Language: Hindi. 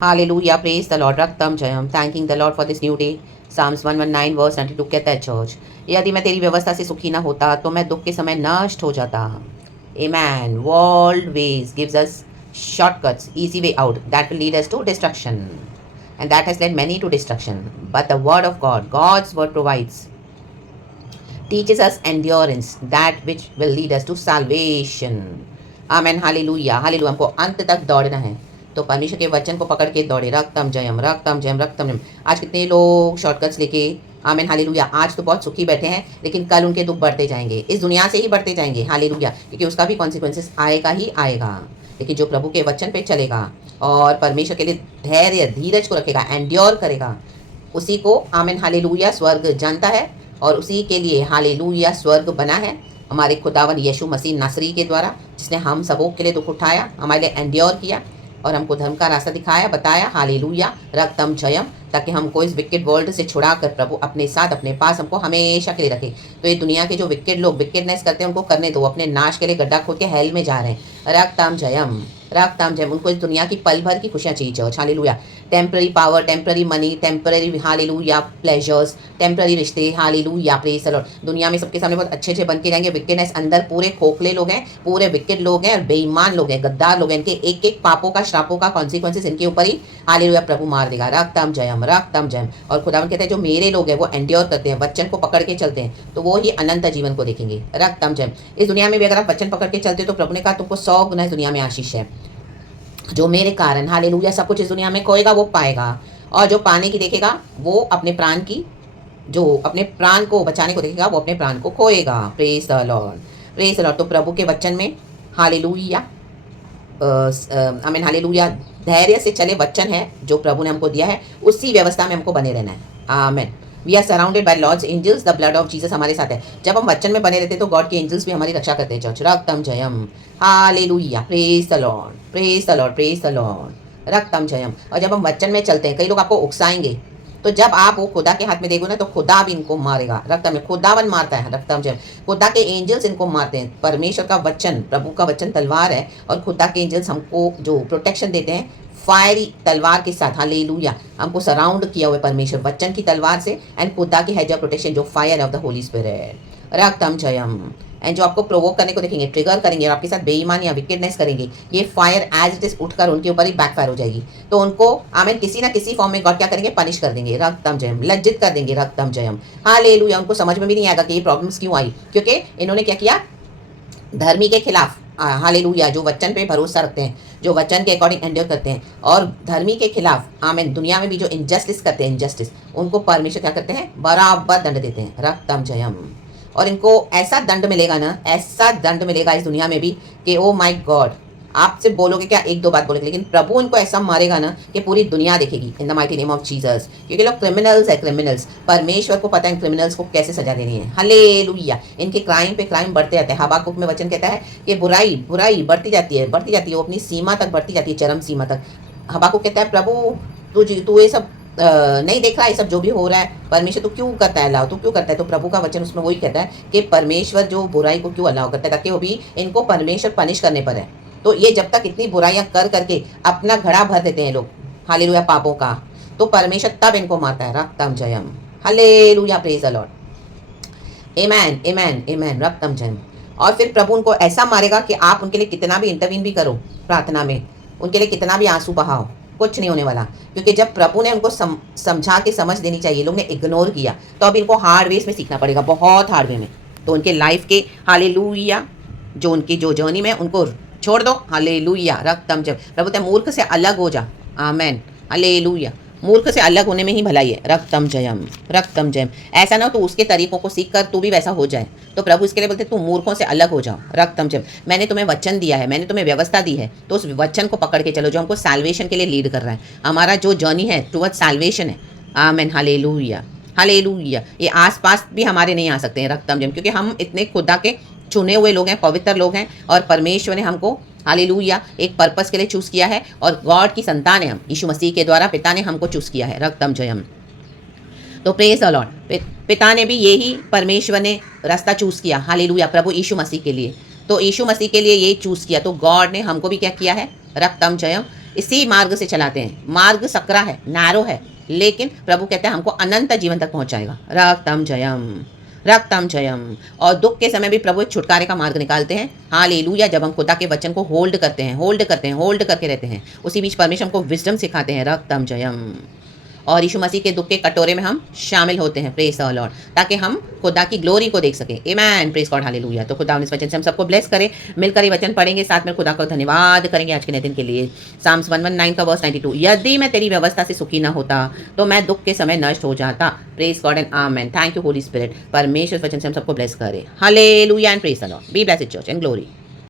Hallelujah, praise the Lord. Raktam Jayam. Thanking the Lord for this new day. Psalms 119 verse 92 कहता है चर्च, यदि मैं तेरी व्यवस्था से सुखी ना होता तो मैं दुख के समय नष्ट हो जाता. Amen. World ways gives us shortcuts, easy way out that will lead us to destruction. And that has led many to destruction. But the word of God, God's word provides, teaches us endurance, that which will lead us to salvation. Amen. Hallelujah, hallelujah. हमको अंत तक दौड़ना है तो परमेश्वर के वचन को पकड़ के दौड़े. रक्तम जयम, रक्तम जयम, रक्तम जयम. आज कितने लोग शॉर्टकट्स लेके, आमेन हालेलुया, आज तो बहुत सुखी बैठे हैं लेकिन कल उनके दुख बढ़ते जाएंगे, इस दुनिया से ही बढ़ते जाएंगे. हालेलुया, क्योंकि उसका भी कॉन्सिक्वेंसेस आएगा ही आएगा. लेकिन जो प्रभु के वचन पे चलेगा और परमेश्वर के लिए धैर्य धीरज को रखेगा, एंड्योर करेगा, उसी को आमेन हालेलुया स्वर्ग जानता है. और उसी के लिए हालेलुया स्वर्ग बना है हमारे खुदावन यीशु मसीह नासरी के द्वारा, जिसने हम सबों के लिए दुख उठाया, हमारे लिए एंड्योर किया और हमको धर्म का रास्ता दिखाया, बताया. हालेलुया, रक्तम जयम, ताकि हमको इस विकेट वर्ल्ड से छुड़ा कर प्रभु अपने साथ अपने पास हमको हमेशा के लिए रखे. तो ये दुनिया के जो विकेट लोग विकेटनेस करते हैं उनको करने दो, अपने नाश के लिए गड्ढा खोद के हेल में जा रहे हैं. रक्तम जयम, रक्तम जयम. उनको इस दुनिया की पल भर की खुशियाँ चाहिए church. Hallelujah, temporary power, temporary money, temporary hallelujah pleasures, temporary रिश्ते. Hallelujah, praise the lord. दुनिया में सबके सामने बहुत अच्छे अच्छे बन के जाएंगे. विकेटनेस अंदर पूरे खोखले लोग हैं, पूरे विकेट लोग हैं और बेईमान लोग हैं, गद्दार लोग हैं. इनके एक एक पापों का श्रापों का कॉन्सिक्वेंसेस इनके ऊपर ही हालेलुया प्रभु मार देगा. रक्तम जयम, रक्तम जयम. और खुदावन कहते हैं जो मेरे लोग हैं वो एंड्योर करते हैं, वचन को पकड़ के चलते हैं, तो वो ही अनंत जीवन को देखेंगे. रक्तम जयम. इस दुनिया में भी अगर आप वचन पकड़ के चलते हो तो प्रभु ने कहा तुमको 100 गुना इस दुनिया में आशीष है. जो मेरे कारण हालेलुया सब कुछ इस दुनिया में खोएगा वो पाएगा, और जो पाने की देखेगा वो अपने प्राण की, जो अपने प्राण को बचाने को देखेगा वो अपने प्राण को खोएगा. Praise the lord, praise the lord. तो प्रभु के वचन में हालेलुया, आमीन हालेलुया, धैर्य से चले वचन है जो प्रभु ने हमको दिया है, उसी व्यवस्था में हमको बने रहना है. आमीन. We are surrounded by Lord's angels, the blood of Jesus हमारे साथ है. जब हम वचन में बने रहते हैं तो गॉड के एंजल्स भी हमारी रक्षा करते हैं चर्च. रक्तम जयम, hallelujah, praise the lord, praise the lord, praise the lord. रक्तम जयम. और जब हम वचन में चलते हैं, कई लोग आपको उकसाएंगे, तो जब आप वो खुदा के हाथ में देखो ना तो खुदा भी इनको मारेगा. रक्तम में खुदावन मारता है. रक्तम जयम. खुदा के एंजल्स इनको मारते हैं. परमेश्वर का वचन, प्रभु का वचन तलवार है और खुदा के एंजल्स हमको जो प्रोटेक्शन देते हैं फायरी तलवार के साथ. हालेलुया, हमको सराउंड किया हुआ है परमेश्वर वचन की तलवार से एंड खुदा की हेज ऑफ प्रोटेक्शन जो fire of the holy spirit. रक्तम जयम. एंड जो आपको प्रोवोक करने को देखेंगे, ट्रिगर करेंगे और आपके साथ बेईमानी या विकेटनेस करेंगे, ये फायर एज इट इज उठकर उनके ऊपर ही बैकफायर हो जाएगी. तो उनको आमीन किसी ना किसी फॉर्म में गॉड क्या करेंगे, पनिश कर देंगे. रक्तम जयम, लज्जित कर देंगे. रक्तम जयम, हालेलुया. उनको समझ में भी नहीं आएगा कि ये प्रॉब्लम्स क्यों आई, क्योंकि इन्होंने क्या किया, धर्मी के खिलाफ. हालेलुया, जो वचन पे भरोसा रखते हैं, जो वचन के अकॉर्डिंग एंड्योर करते हैं, और धर्मी के खिलाफ आमीन दुनिया में भी जो इनजस्टिस करते हैं, इनजस्टिस, उनको परमेश्वर क्या करते हैं, बराबर दंड देते हैं. रक्तम जयम. और इनको ऐसा दंड मिलेगा ना, ऐसा दंड मिलेगा इस दुनिया में भी कि ओ माय गॉड, आप सिर्फ बोलोगे क्या, एक दो बात बोलोगे, लेकिन प्रभु इनको ऐसा मारेगा ना कि पूरी दुनिया देखेगी. In the mighty name of Jesus. क्योंकि लोग क्रिमिनल्स है, क्रिमिनल्स. परमेश्वर को पता है क्रिमिनल्स को कैसे सजा देनी है. हालेलुया. इनके क्राइम पे क्राइम बढ़ते जाते हैं. हबाकुक में वचन कहता है कि बुराई बुराई बढ़ती जाती है, बढ़ती जाती है, वो अपनी सीमा तक बढ़ती जाती है, चरम सीमा तक. हबाकुक कहता है प्रभु तू ये सब नहीं देख रहा है, ये सब जो भी हो रहा है, परमेश्वर तो क्यों करता है, अलाउ तो क्यों करता है. तो प्रभु का वचन उसमें वही कहता है कि परमेश्वर जो बुराई को क्यों अलाउ करता है, ताकि वो भी इनको परमेश्वर पनिश करने पर है. तो ये जब तक इतनी बुराइयां कर करके अपना घड़ा भर देते हैं लोग हालेलुया पापों का, तो परमेश्वर तब इनको मारता है. रक्तम जयम, हालेलुया, प्रेज द लॉर्ड. आमेन, आमेन, आमेन. रक्तम जयम. और फिर प्रभु उनको ऐसा मारेगा कि आप उनके लिए कितना भी इंटरवीन भी करो प्रार्थना में, उनके लिए कितना भी आंसू बहाओ, कुछ नहीं होने वाला. क्योंकि जब प्रभु ने उनको समझा के समझ देनी चाहिए, लोग ने इग्नोर किया, तो अब इनको हार्ड वेज में सीखना पड़ेगा, बहुत हार्ड वे में. तो उनके लाइफ के हालेलुया जो उनकी जो जर्नी में उनको छोड़ दो. हालेलुया, रक्तम जयम. प्रभु ते मूर्ख से अलग हो जा. आमेन, हालेलुया. मूर्ख से अलग होने में ही भलाई है. रक्तम जयम, रक्तम जयम. ऐसा ना हो तो उसके तरीकों को सीख कर तू भी वैसा हो जाए. तो प्रभु इसके लिए बोलते तू मूर्खों से अलग हो जाओ. रक्तम जयम. मैंने तुम्हें वचन दिया है, मैंने तुम्हें व्यवस्था दी है, तो उस वचन को पकड़ के चलो जो हमको सैल्वेशन के लिए लीड कर रहा है. हमारा जो जर्नी है टुवर्ड सैल्वेशन है. आमेन, हालेलुया, हालेलुया. ये आसपास भी हमारे नहीं आ सकते हैं. रक्तम जयम. क्योंकि हम इतने खुदा के चुने हुए लोग हैं, पवित्र लोग हैं, और परमेश्वर ने हमको हालेलुया एक पर्पस के लिए चूज़ किया है, और गॉड की संतान है हम, यीशु मसीह के द्वारा पिता ने हमको चूज़ किया है. रक्तम जयम. तो प्रेज द लॉर्ड. पिता ने भी यही परमेश्वर ने रास्ता चूज़ किया हालेलुया प्रभु यीशु मसीह के लिए. तो यीशु मसीह के लिए ये चूज़ किया, तो गॉड ने हमको भी क्या किया है, रक्तम जयम, इसी मार्ग से चलाते हैं। मार्ग सकरा है, नैरो है, लेकिन प्रभु कहते हैं हमको अनंत जीवन तक पहुंचाएगा। रक्तम जयम, रक्तम जयम। और दुख के समय भी प्रभु एक छुटकारे का मार्ग निकालते हैं। हालेलुया। जब हम खुदा के वचन को होल्ड करते हैं, होल्ड करते हैं, होल्ड करके रहते हैं, उसी बीच परमेश्वर हमको विजडम सिखाते हैं। रक्तम जयम। और यीशु मसीह के दुख के कटोरे में हम शामिल होते हैं। प्रेज द लॉर्ड, ताकि हम खुदा की ग्लोरी को देख सकें। आमेन। Praise god, hallelujah. तो खुदा इस वचन से हम सबको ब्लेस करे। मिलकर ये वचन पढ़ेंगे, साथ में खुदा को धन्यवाद करेंगे आज के नए दिन के लिए। साम्स 119 का वर्स 92, यदि मैं तेरी व्यवस्था से सुखी ना होता तो मैं दुख के समय नष्ट हो जाता। Praise God and amen. Thank you Holi spirit. परमेश्वर वचन से हम सबको ब्लेस करे। Hallelujah and praise the Lord. Be blessed church and glory.